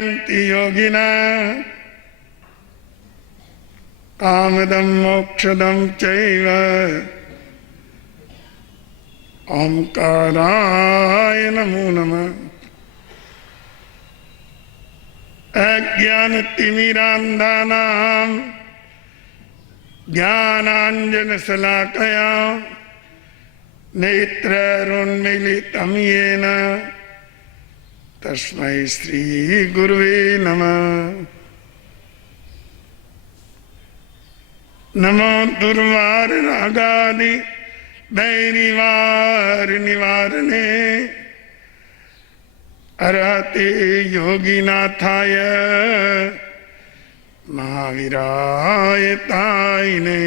योगिना कामदं मोक्षदं चैव ओंकाराय नमो नमः। अज्ञानतिमिरान्धानां ज्ञानाञ्जनशलाकया नेत्रैरुन्मीलितं येन तस्मै श्री गुरुवे नमः। नमो दुर्वार रागादि वैरिवार निवारणे अरहते योगिनाथाय महावीराय ताइने।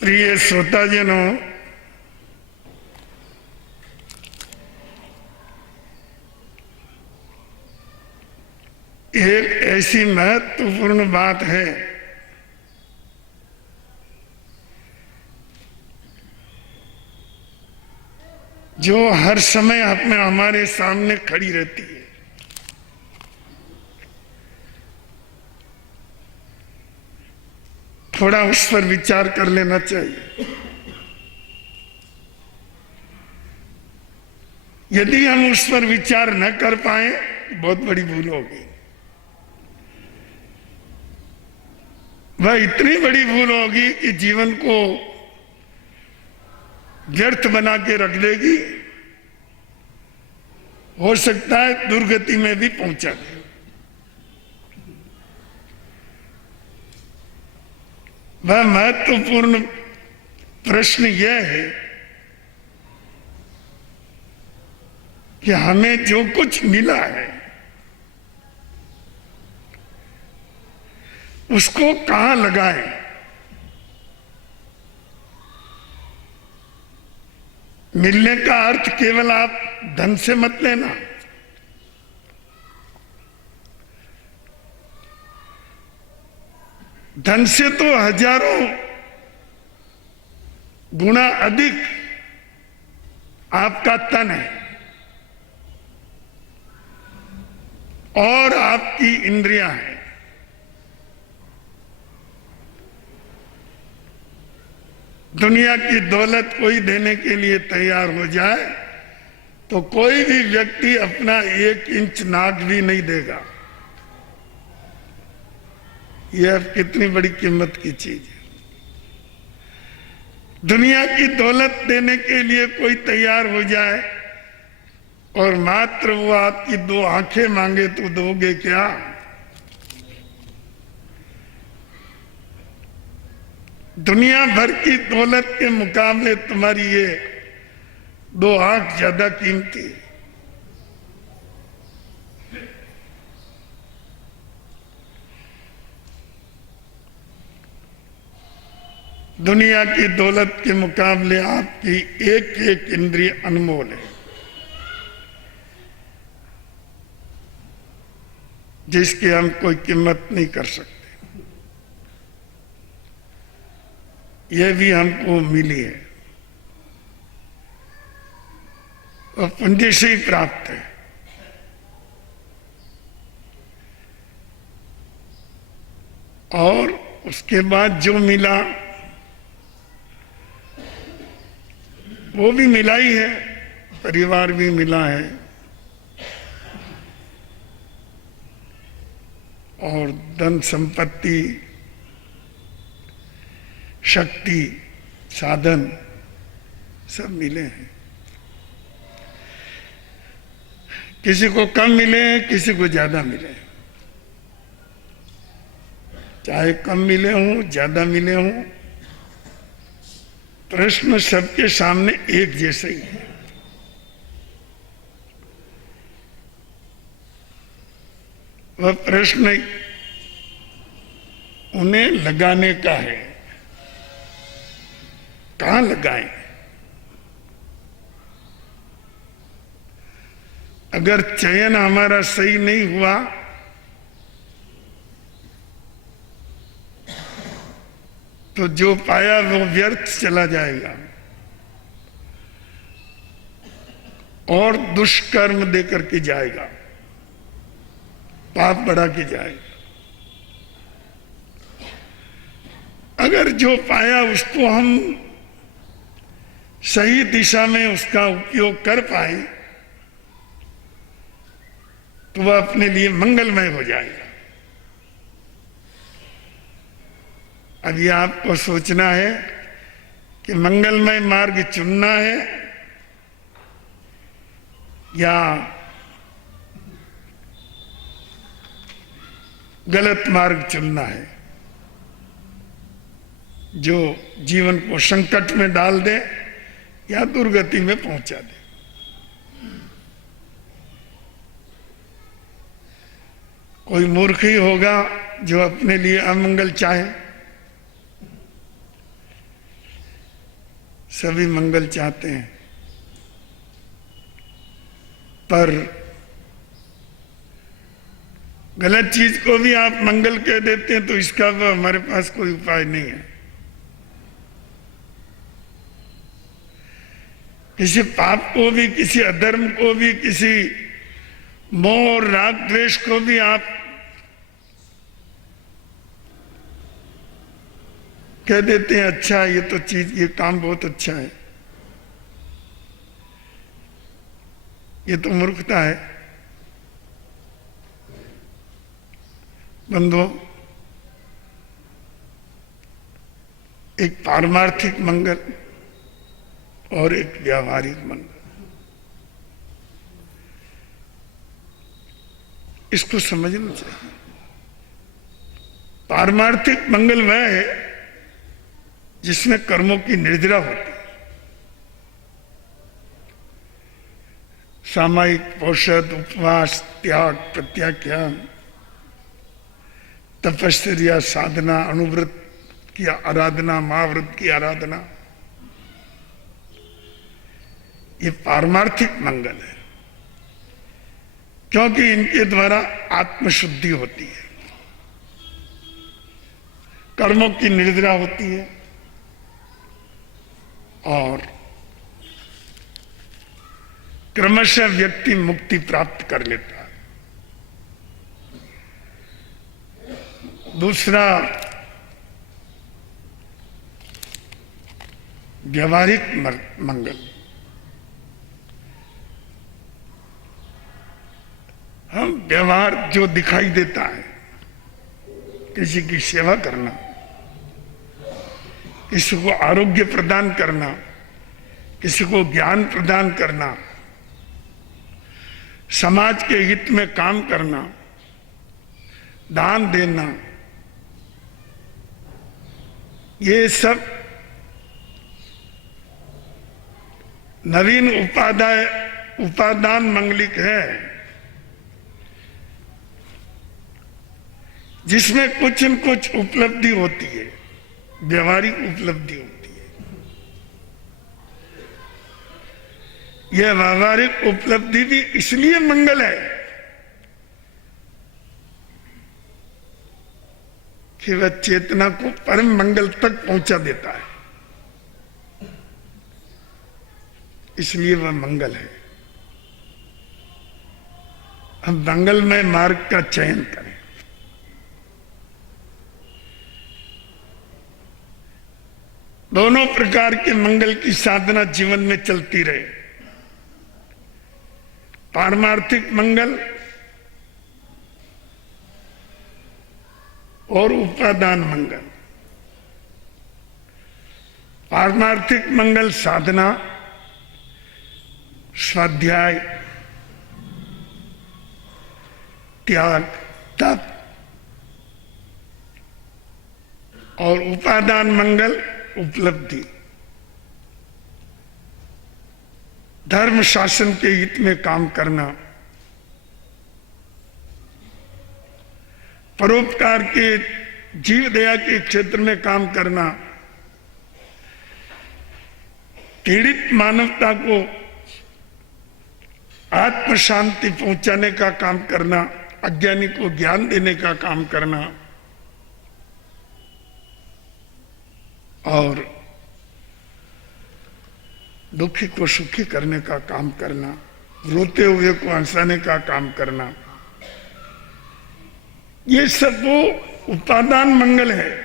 प्रिय श्रोताजनों, एक ऐसी महत्वपूर्ण बात है जो हर समय हमारे सामने खड़ी रहती है। थोड़ा उस पर विचार कर लेना चाहिए। यदि हम उस पर विचार न कर पाए बहुत बड़ी भूल होगी। वह इतनी बड़ी भूल होगी कि जीवन को व्यर्थ बना के रख देगी, हो सकता है दुर्गति में भी पहुंचा दे। वह महत्वपूर्ण प्रश्न यह है कि हमें जो कुछ मिला है उसको कहां लगाएं। मिलने का अर्थ केवल आप धन से मत लेना। धन से तो हजारों गुना अधिक आपका तन है और आपकी इंद्रियां हैं। दुनिया की दौलत कोई देने के लिए तैयार हो जाए तो कोई भी व्यक्ति अपना 1 इंच नाक भी नहीं देगा। यह कितनी बड़ी कीमत की चीज है। दुनिया की दौलत देने के लिए कोई तैयार हो जाए और मात्र वो आपकी 2 आंखें मांगे तो दोगे क्या? दुनिया भर की दौलत के मुकाबले तुम्हारी ये 2 आंख ज्यादा कीमती है। दुनिया की दौलत के मुकाबले आपकी एक एक इंद्रिय अनमोल है, जिसकी हम कोई कीमत नहीं कर सकते। यह भी हमको मिली है और पुण्य से ही प्राप्त है। और उसके बाद जो मिला वो भी मिला ही है, परिवार भी मिला है और धन संपत्ति, शक्ति, साधन सब मिले हैं। किसी को कम मिले हैं, किसी को ज्यादा मिले हैं। चाहे कम मिले हों, ज्यादा मिले हों, प्रश्न सबके सामने एक जैसे ही है। वह प्रश्न उन्हें लगाने का है। कहां लगाएं? अगर चयन हमारा सही नहीं हुआ तो जो पाया वो व्यर्थ चला जाएगा। और दुष्कर्म देकर के जाएगा, पाप बढ़ा के जाएगा। अगर जो पाया उसको हम सही दिशा में उसका उपयोग कर पाए तो वह अपने लिए मंगलमय हो जाएगा। अभी आपको सोचना है कि मंगलमय मार्ग चुनना है या गलत मार्ग चुनना है जो जीवन को संकट में डाल दे या दुर्गति में पहुंचा दे। कोई मूर्ख ही होगा जो अपने लिए अमंगल चाहे। सभी मंगल चाहते हैं, पर गलत चीज को भी आप मंगल कह देते हैं तो इसका तो हमारे पास कोई उपाय नहीं है। किसी पाप को भी, किसी अधर्म को भी, किसी मोह और राग द्वेष को भी आप कह देते हैं अच्छा ये तो चीज, ये काम बहुत अच्छा है। ये तो मूर्खता है। बंधुओं, एक पारमार्थिक मंगल और एक व्यावहारिक मंगल, इसको समझना चाहिए। पारमार्थिक मंगल वह है जिसमें कर्मों की निर्जरा होती है। सामायिक औषध, उपवास, त्याग, प्रत्याख्यान, तपस्या, साधना, अनुव्रत की आराधना, महाव्रत की आराधना, ये पारमार्थिक मंगल है, क्योंकि इनके द्वारा आत्मशुद्धि होती है, कर्मों की निर्जरा होती है और क्रमशः व्यक्ति मुक्ति प्राप्त कर लेता है। दूसरा, व्यावहारिक मंगल। हम व्यवहार जो दिखाई देता है, किसी की सेवा करना, किसी को आरोग्य प्रदान करना, किसी को ज्ञान प्रदान करना, समाज के हित में काम करना, दान देना, ये सब नवीन उपादान मंगलिक है, जिसमें कुछ न कुछ उपलब्धि होती है, व्यवहारिक उपलब्धि होती है। यह व्यवहारिक उपलब्धि भी इसलिए मंगल है कि वह चेतना को परम मंगल तक पहुंचा देता है, इसलिए वह मंगल है। हम मंगलमय मार्ग का चयन करें। दोनों प्रकार के मंगल की साधना जीवन में चलती रहे। पारमार्थिक मंगल और उपादान मंगल। पारमार्थिक मंगल साधना, स्वाध्याय, त्याग, तप, और उपादान मंगल उपलब्धि, धर्म शासन के हित में काम करना, परोपकार के, जीव दया के क्षेत्र में काम करना, पीड़ित मानवता को आत्म शांति पहुंचाने का काम करना, अज्ञानी को ज्ञान देने का काम करना और दुखी को सुखी करने का काम करना, रोते हुए को हंसाने का काम करना, ये सब वो उपादान मंगल है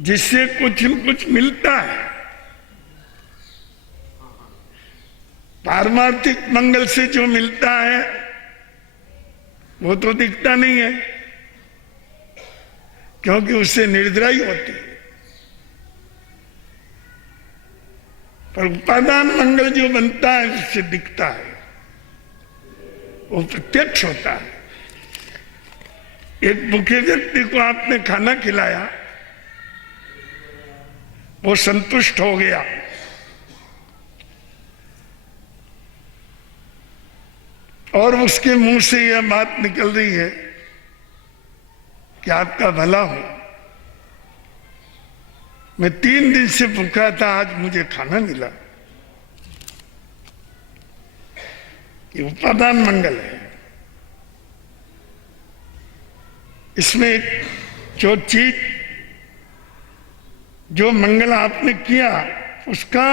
जिससे कुछ न कुछ मिलता है। पारमार्थिक मंगल से जो मिलता है वो तो दिखता नहीं है, क्योंकि उससे निर्द्राई होती है। पर उपादान मंगल जो बनता है उससे दिखता है, वो प्रत्यक्ष होता है। एक भूखे व्यक्ति को आपने खाना खिलाया, वो संतुष्ट हो गया, और उसके मुंह से यह बात निकल रही है कि आपका भला हो, मैं 3 दिन से भूखा था, आज मुझे खाना मिला। ये उपादान मंगल है। इसमें जो चीज, जो मंगल आपने किया, उसका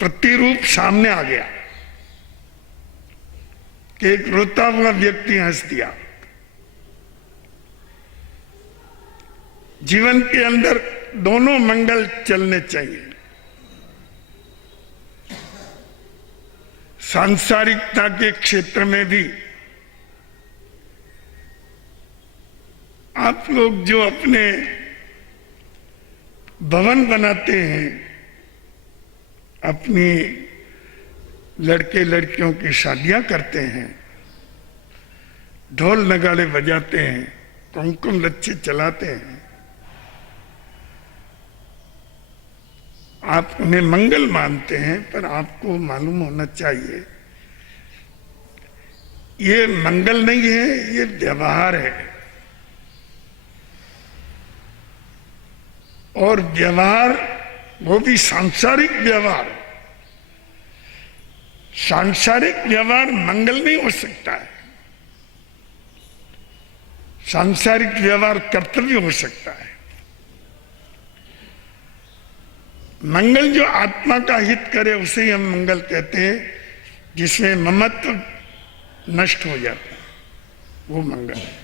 प्रतिरूप सामने आ गया कि एक रोता हुआ व्यक्ति हंस दिया। जीवन के अंदर दोनों मंगल चलने चाहिए। सांसारिकता के क्षेत्र में भी आप लोग जो अपने भवन बनाते हैं, अपनी लड़के लड़कियों की शादियां करते हैं, ढोल नगाड़े बजाते हैं, कुमकुम लच्छे चलाते हैं, आप उन्हें मंगल मानते हैं, पर आपको मालूम होना चाहिए ये मंगल नहीं है, ये व्यवहार है। और व्यवहार, वो भी सांसारिक व्यवहार। सांसारिक व्यवहार मंगल नहीं हो सकता है। सांसारिक व्यवहार कर्तव्य हो सकता है। मंगल जो आत्मा का हित करे उसे ही हम मंगल कहते हैं, जिसमें ममत्व नष्ट हो जाता है, वो मंगल है।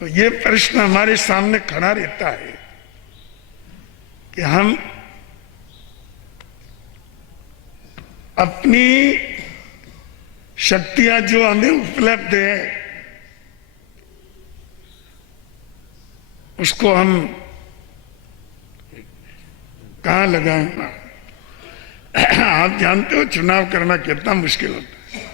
तो ये प्रश्न हमारे सामने खड़ा रहता है कि हम अपनी शक्तियां जो हमें उपलब्ध है उसको हम कहां लगाएं? आप जानते हो चुनाव करना कितना मुश्किल होता है।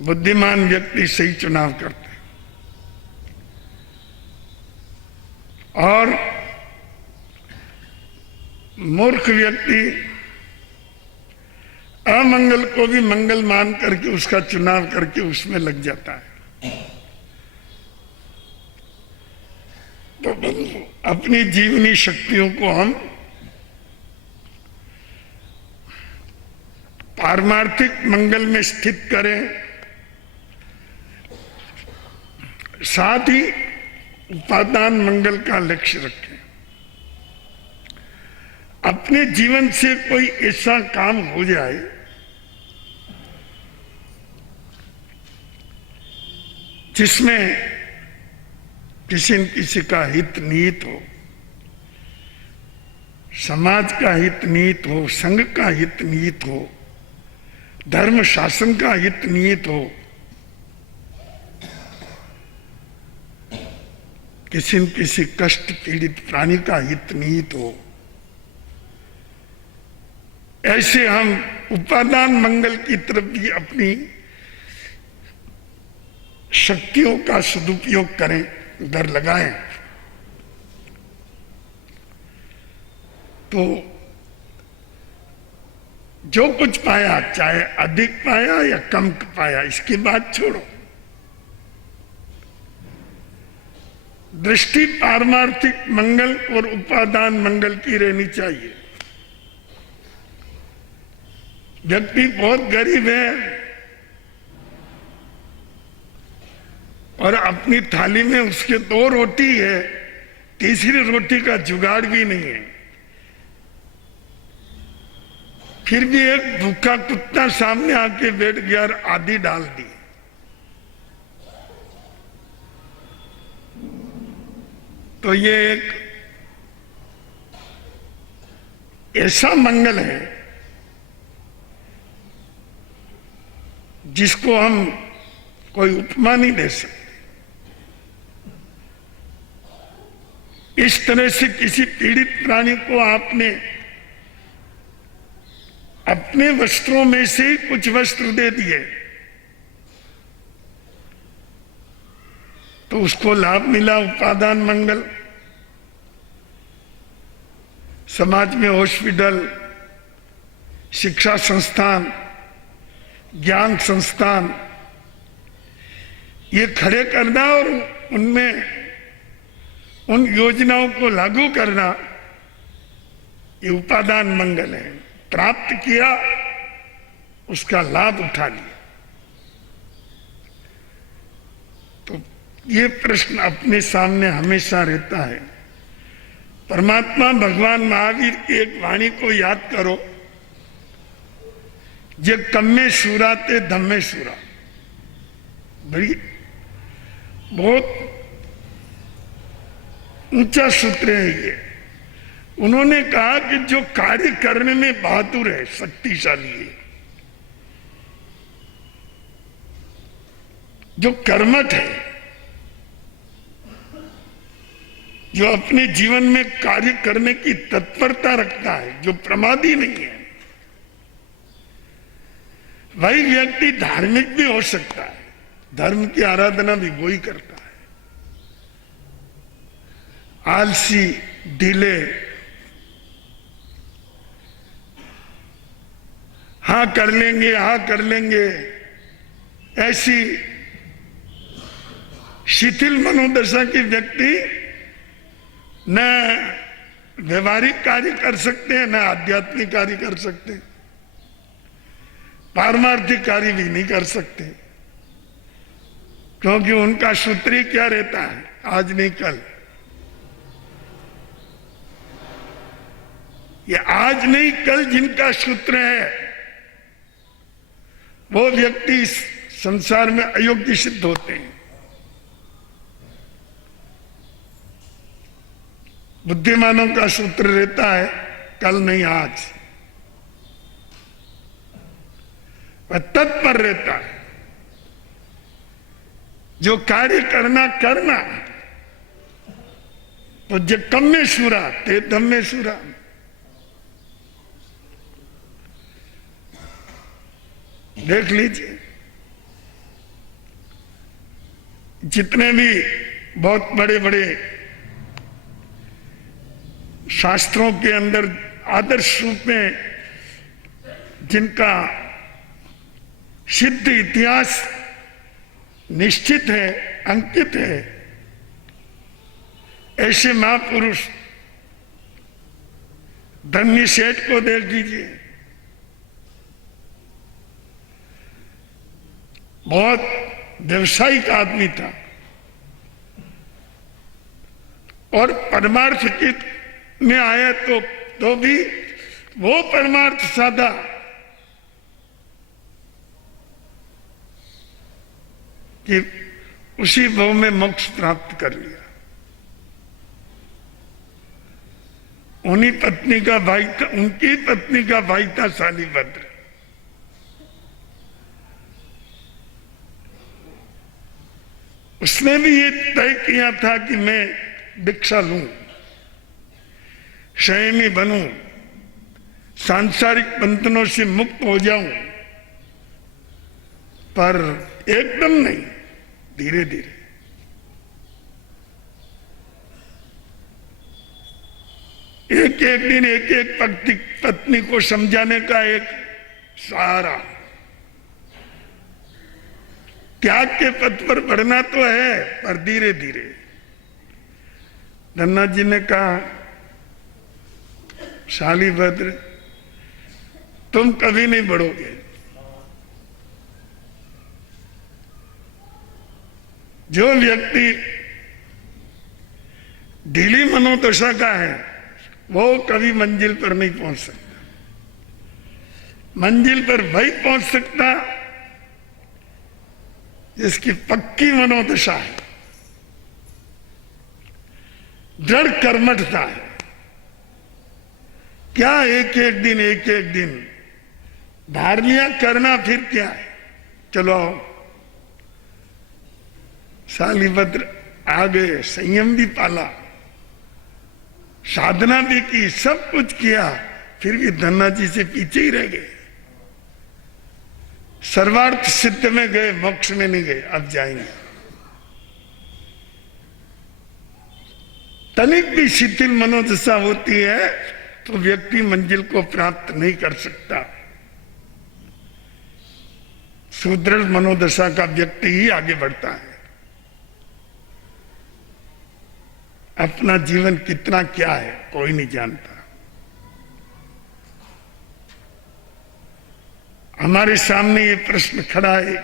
बुद्धिमान व्यक्ति सही चुनाव करते हैं, और मूर्ख व्यक्ति अमंगल को भी मंगल मान करके उसका चुनाव करके उसमें लग जाता है। तो अपनी जीवनी शक्तियों को हम पारमार्थिक मंगल में स्थित करें, साथ ही उपादान मंगल का लक्ष्य रखें। अपने जीवन से कोई ऐसा काम हो जाए जिसमें किसी न किसी का हित निहित हो, समाज का हित निहित हो, संघ का हित निहित हो, धर्म शासन का हित निहित हो, किसी न किसी कष्ट पीड़ित प्राणी का हित निहित हो। ऐसे हम उपादान मंगल की तरफ भी अपनी शक्तियों का सदुपयोग करें, दर लगाएं, तो जो कुछ पाया, चाहे अधिक पाया या कम पाया, इसकी बात छोड़ो। दृष्टि पारमार्थिक मंगल और उपादान मंगल की रहनी चाहिए। व्यक्ति बहुत गरीब है और अपनी थाली में उसके 2 रोटी है, तीसरी रोटी का जुगाड़ भी नहीं है, फिर भी एक भूखा कुत्ता सामने आके बैठ गया और आधी डाल दी। तो ये एक ऐसा मंगल है जिसको हम कोई उपमा नहीं दे सकते। इस तरह से किसी पीड़ित प्राणी को आपने अपने वस्त्रों में से ही कुछ वस्त्र दे दिए तो उसको लाभ मिला, उपादान मंगल। समाज में हॉस्पिटल, शिक्षा संस्थान, ज्ञान संस्थान ये खड़े करना और उनमें उन योजनाओं को लागू करना, ये उपादान मंगल है। प्राप्त किया, उसका लाभ उठा लिया। तो ये प्रश्न अपने सामने हमेशा रहता है। परमात्मा भगवान महावीर की एक वाणी को याद करो, जे कम्मे सूरा ते धम्मे सूरा। बड़ी बहुत ऊंचा सूत्र है ये। उन्होंने कहा कि जो कार्य करने में बहादुर है, शक्तिशाली है, जो कर्मठ है, जो अपने जीवन में कार्य करने की तत्परता रखता है, जो प्रमादी नहीं है, वही व्यक्ति धार्मिक भी हो सकता है। धर्म की आराधना भी वही करता है। आलसी, ढीले, हाँ कर लेंगे, हाँ कर लेंगे, ऐसी शिथिल मनोदशा की व्यक्ति न व्यवहारिक कार्य कर सकते हैं, न आध्यात्मिक कार्य कर सकते हैं, पारमार्थिक कार्य भी नहीं कर सकते, क्योंकि उनका सूत्र ही क्या रहता है, आज नहीं कल। ये आज नहीं कल जिनका सूत्र है, वो व्यक्ति इस संसार में अयोग्य सिद्ध होते हैं। बुद्धिमानों का सूत्र रहता है कल नहीं आज। वह तत्पर रहता है, जो कार्य करना करना। तो जे कम्मे सूरा ते धम्मे सूरा। देख लीजिए, जितने भी बहुत बड़े बड़े शास्त्रों के अंदर आदर्श रूप में जिनका सिद्ध इतिहास निश्चित है, अंकित है, ऐसे महापुरुष धन्य सेठ को देख लीजिए। बहुत व्यवसायिक आदमी था और परमार्थ में आया तो भी वो परमार्थ साधा कि उसी भाव में मोक्ष प्राप्त कर लिया। उन्हीं पत्नी का भाई था, उनकी पत्नी का भाई था शालीभद्र। उसने भी ये तय किया था कि मैं दीक्षा लूं, संयमी बनूं, सांसारिक बंधनों से मुक्त हो जाऊं, पर एकदम नहीं, धीरे धीरे। एक एक दिन एक एक पत्नी को समझाने का एक सहारा। त्याग के पथ पर बढ़ना तो है, पर धीरे धीरे। धन्ना जी ने कहा, शालीभद्र तुम कभी नहीं बढ़ोगे, जो व्यक्ति ढीली मनोदशा का है वो कभी मंजिल पर नहीं पहुंच सकता। मंजिल पर वही पहुंच सकता जिसकी पक्की मनोदशा है, दृढ़ कर्मठता है। क्या एक एक दिन धार लिया, करना फिर क्या है, चलो आओ। शालिभद्र आ गए, संयम भी पाला, साधना भी की, सब कुछ किया, फिर भी धन्ना जी से पीछे ही रह गए। सर्वार्थ सिद्ध में गए, मोक्ष में नहीं गए, अब जाएंगे। तनिक भी शिथिल मनोदशा होती है तो व्यक्ति मंजिल को प्राप्त नहीं कर सकता। सुदृढ़ मनोदशा का व्यक्ति ही आगे बढ़ता है। अपना जीवन कितना क्या है कोई नहीं जानता। हमारे सामने ये प्रश्न खड़ा है,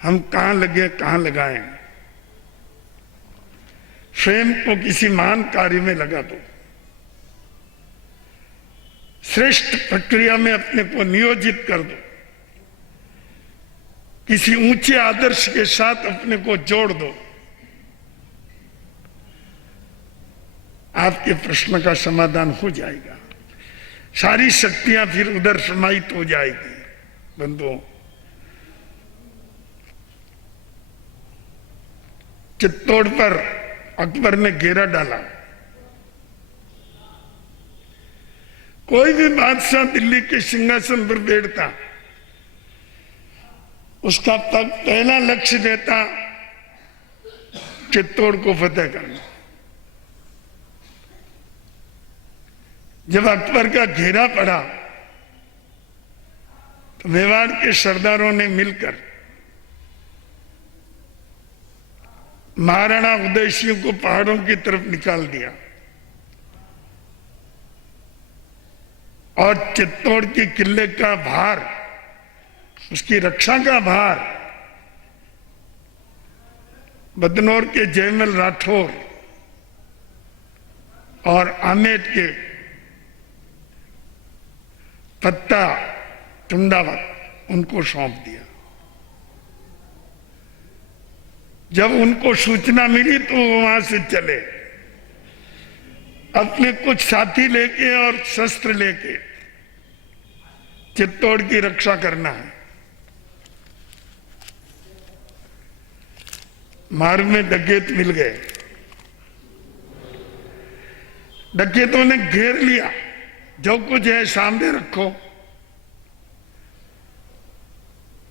हम कहां लगे कहां लगाएं। स्वयं को किसी महान कार्य में लगा दो, श्रेष्ठ प्रक्रिया में अपने को नियोजित कर दो, किसी ऊंचे आदर्श के साथ अपने को जोड़ दो। आपके प्रश्न का समाधान हो जाएगा, सारी शक्तियां फिर उधर समाहित हो जाएगी। बंधुओं, चित्तौड़ पर अकबर ने घेरा डाला। कोई भी बादशाह दिल्ली के सिंहासन पर बैठता, उसका पहला लक्ष्य देता चित्तौड़ को फतेह करना। जब अकबर का घेरा पड़ा तो मेवाड़ के सरदारों ने मिलकर महाराणा उदय सिंह को पहाड़ों की तरफ निकाल दिया और चित्तौड़ के किले का भार, उसकी रक्षा का भार बदनौर के जयमल राठौर और आमेर के पत्ता टुंडावत उनको सौंप दिया। जब उनको सूचना मिली तो वहां से चले, अपने कुछ साथी लेके और शस्त्र लेके चित्तौड़ की रक्षा करना है। मार्ग में डकैत मिल गए, डकैतों ने घेर लिया, जो कुछ है सामने रखो,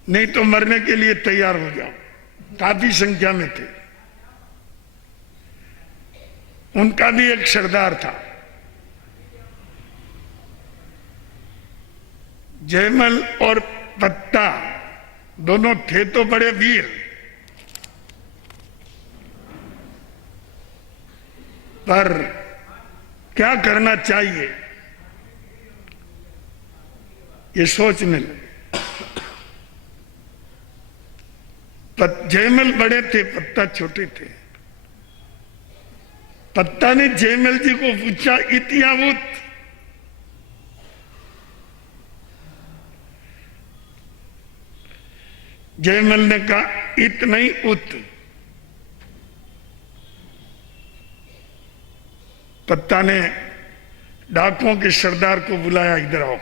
नहीं तो मरने के लिए तैयार हो जाओ। काफी संख्या में थे। उनका भी एक सरदार था, जयमल और पत्ता, दोनों थे तो बड़े वीर, पर क्या करना चाहिए ये सोचने लगे। जयमल बड़े थे, पत्ता छोटे थे। पत्ता ने जयमल जी को पूछा, इतियावुत, जयमल ने कहा इत नहीं उत। पत्ता ने डाकुओं के सरदार को बुलाया, इधर आओ,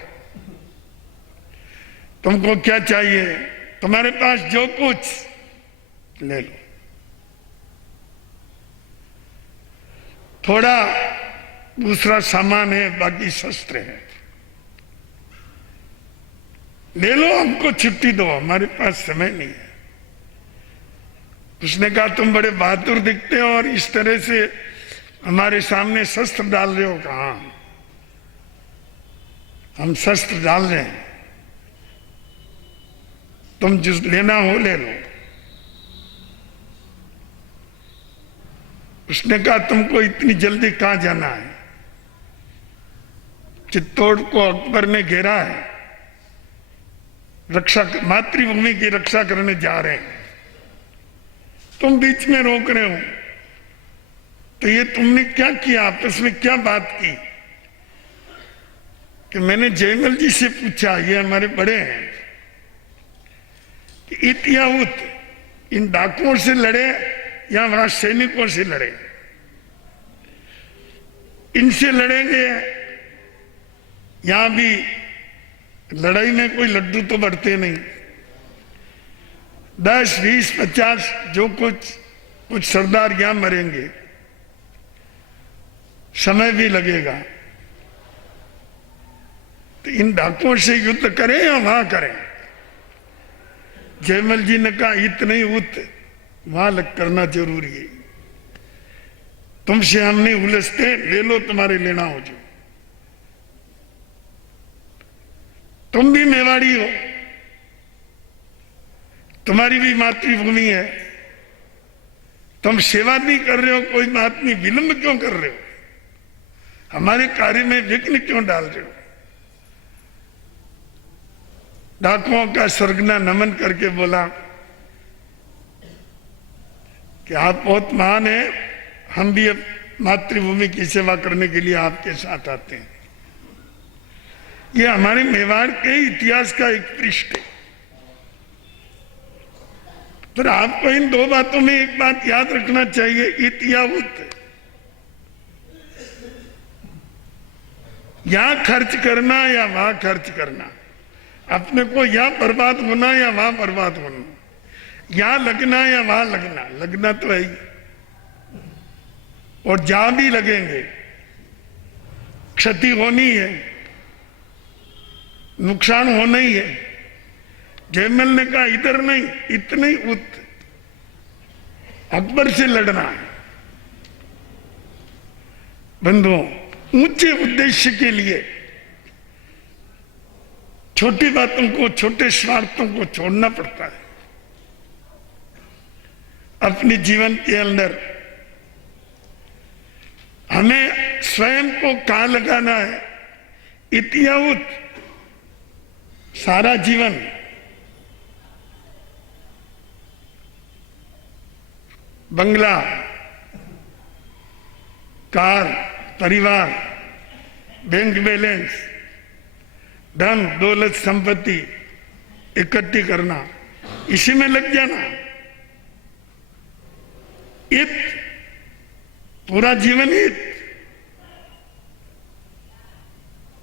तुमको क्या चाहिए, तुम्हारे पास जो कुछ ले लो। थोड़ा दूसरा सामान है, बाकी शस्त्र है, ले लो, हमको छुट्टी दो, हमारे पास समय नहीं है। उसने कहा तुम बड़े बहादुर दिखते हो और इस तरह से हमारे सामने शस्त्र डाल रहे हो। कहा हम शस्त्र डाल रहे हैं, तुम जिस लेना हो ले लो। उसने कहा तुमको इतनी जल्दी कहां जाना है, चित्तौड़ को अकबर ने घेरा है, रक्षा, मातृभूमि की रक्षा करने जा रहे हैं, तुम बीच में रोक रहे हो, तो ये तुमने क्या किया, आपस में क्या बात की? कि मैंने जयमल जी से पूछा, ये हमारे बड़े हैं, कि इत या उत, इन डाकुओं से लड़े या वहां सैनिकों से लड़े? इनसे लड़ेंगे, यहां भी लड़ाई में कोई लड्डू तो बढ़ते नहीं, 10, 20, 50 जो कुछ सरदार यहां मरेंगे, समय भी लगेगा। तो इन डाकुओं से युद्ध करें या वहां करें? जयमल जी ने कहा इत नहीं उत, वहां लग करना जरूरी है। तुमसे हम नहीं उलझते, ले लो तुम्हारे लेना हो जो। तुम भी मेवाड़ी हो, तुम्हारी भी मातृभूमि है, तुम सेवा नहीं कर रहे हो, कोई बात नहीं, विलंब क्यों कर रहे हो? हमारे कार्य में विघ्न क्यों डाल रहे हो? डाकुओं का स्वर्गना नमन करके बोला कि आप बहुत महान हैं, हम भी अब मातृभूमि की सेवा करने के लिए आपके साथ आते हैं। ये हमारे मेवाड़ के इतिहास का एक पृष्ठ है। पर आपको इन दो बातों में एक बात याद रखना चाहिए, इत या उत। यहां खर्च करना या वहां खर्च करना, अपने को यहां बर्बाद होना या वहां बर्बाद होना, यहां लगना या वहां लगना, लगना तो है ही, और जहां भी लगेंगे क्षति होनी है, नुकसान होना ही है। जयमल ने कहा इधर नहीं, इतने उत, अकबर से लड़ना है। बंधुओं, ऊंचे उद्देश्य के लिए छोटी बातों को, छोटे स्वार्थों को छोड़ना पड़ता है। अपने जीवन के अंदर हमें स्वयं को कहां लगाना है? इतियाउत, सारा जीवन बंगला, कार, परिवार, बैंक बैलेंस, धन दौलत संपत्ति इकट्ठी करना, इसी में लग जाना। इत, पूरा जीवन इत,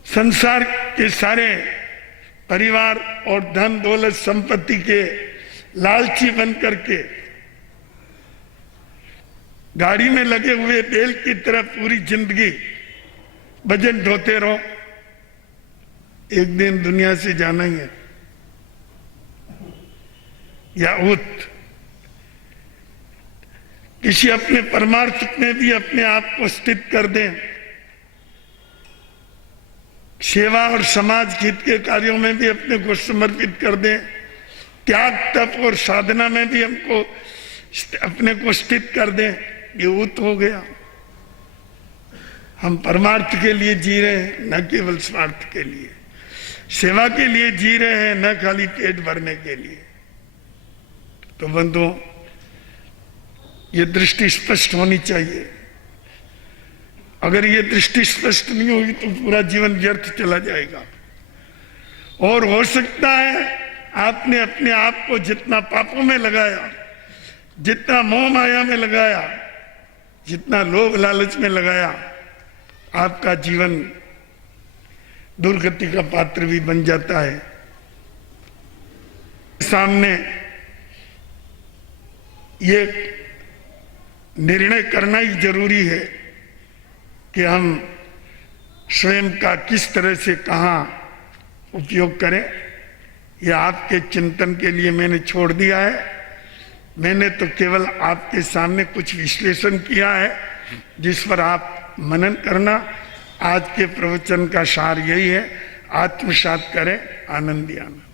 संसार के सारे परिवार और धन दौलत संपत्ति के लालची बन करके गाड़ी में लगे हुए बैल की तरह पूरी जिंदगी वजन ढोते रहो, एक दिन दुनिया से जाना ही है। या उत, किसी अपने परमार्थ में भी अपने आप को स्थित कर दें, सेवा और समाज हित के कार्यों में भी अपने को समर्पित कर दें, त्याग तप और साधना में भी हमको अपने को स्थित कर दें, ये उत हो गया। हम परमार्थ के लिए जी रहे हैं, न केवल स्वार्थ के लिए, सेवा के लिए जी रहे हैं, न खाली पेट भरने के लिए। तो बंधुओं, ये दृष्टि स्पष्ट होनी चाहिए। अगर ये दृष्टि स्पष्ट नहीं होगी तो पूरा जीवन व्यर्थ चला जाएगा। और हो सकता है आपने अपने आप को जितना पापों में लगाया, जितना मोह माया में लगाया, जितना लोभ लालच में लगाया, आपका जीवन दुर्गति का पात्र भी बन जाता है। सामने ये निर्णय करना ही जरूरी है कि हम स्वयं का किस तरह से कहां उपयोग करें। यह आपके चिंतन के लिए मैंने छोड़ दिया है। मैंने तो केवल आपके सामने कुछ विश्लेषण किया है जिस पर आप मनन करना। आज के प्रवचन का सार यही है, आत्मसात करें, आनंद आना।